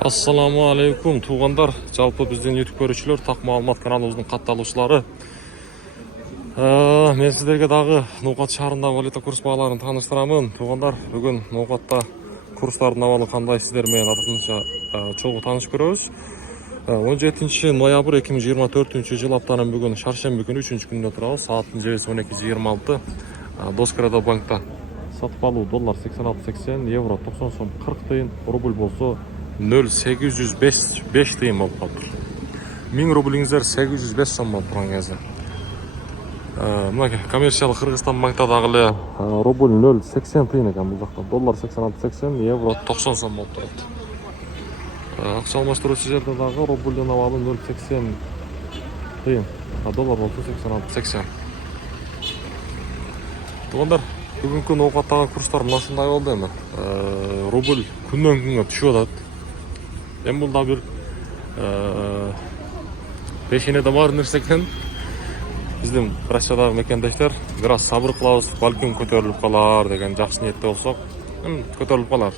Ассаламу алейкум туғандар, жалпы бізден YouTube көрушілер, тақ маалымат каналыбыздың катталушылары. Мен сіздерге дағы Ноқат шаарындағы валюта курс бағаларын таныштырамын. Туғандар, бүгін Ноқатта курстардың авалы қандай сіздермен атытынша чогуу таныш көрөбүз. 17 ноябрь 2024 жыл аптанын бүгін шаршембі күнү 3 күнүнө турабыз. Сааттын 12:26. Доскрадо банкта сатып алуу доллар 86.80, евро 90 сом 40 тыйын, рубль болсо 0,805 тыйын болуп калыптыр. 1000 рублиңиздер 805 сом болуп турган кезде. Мына коммерциялык Кыргызстан банкта дагы эле рубль 0,80 тыйын экен бул жакта. Доллар 86.80, евро 90 сом болуп турат. Акча алмаштыруучу жерде дагы рубльдин абалы 0,80 тыйын, доллар болсо 86.80. Туугандар, бүгүнкү Ноқаттагы курстар мынашындай болду эми. Рубль күндөн күнгө түшүп атат. Эми бул да бир пешенеде бар нерсе экен. Биздин Россиядагы мекендештер бир аз сабыр кылабыз, балким көтөрүлүп калар деген жакшы ниетте болсок, көтөрүлүп калар.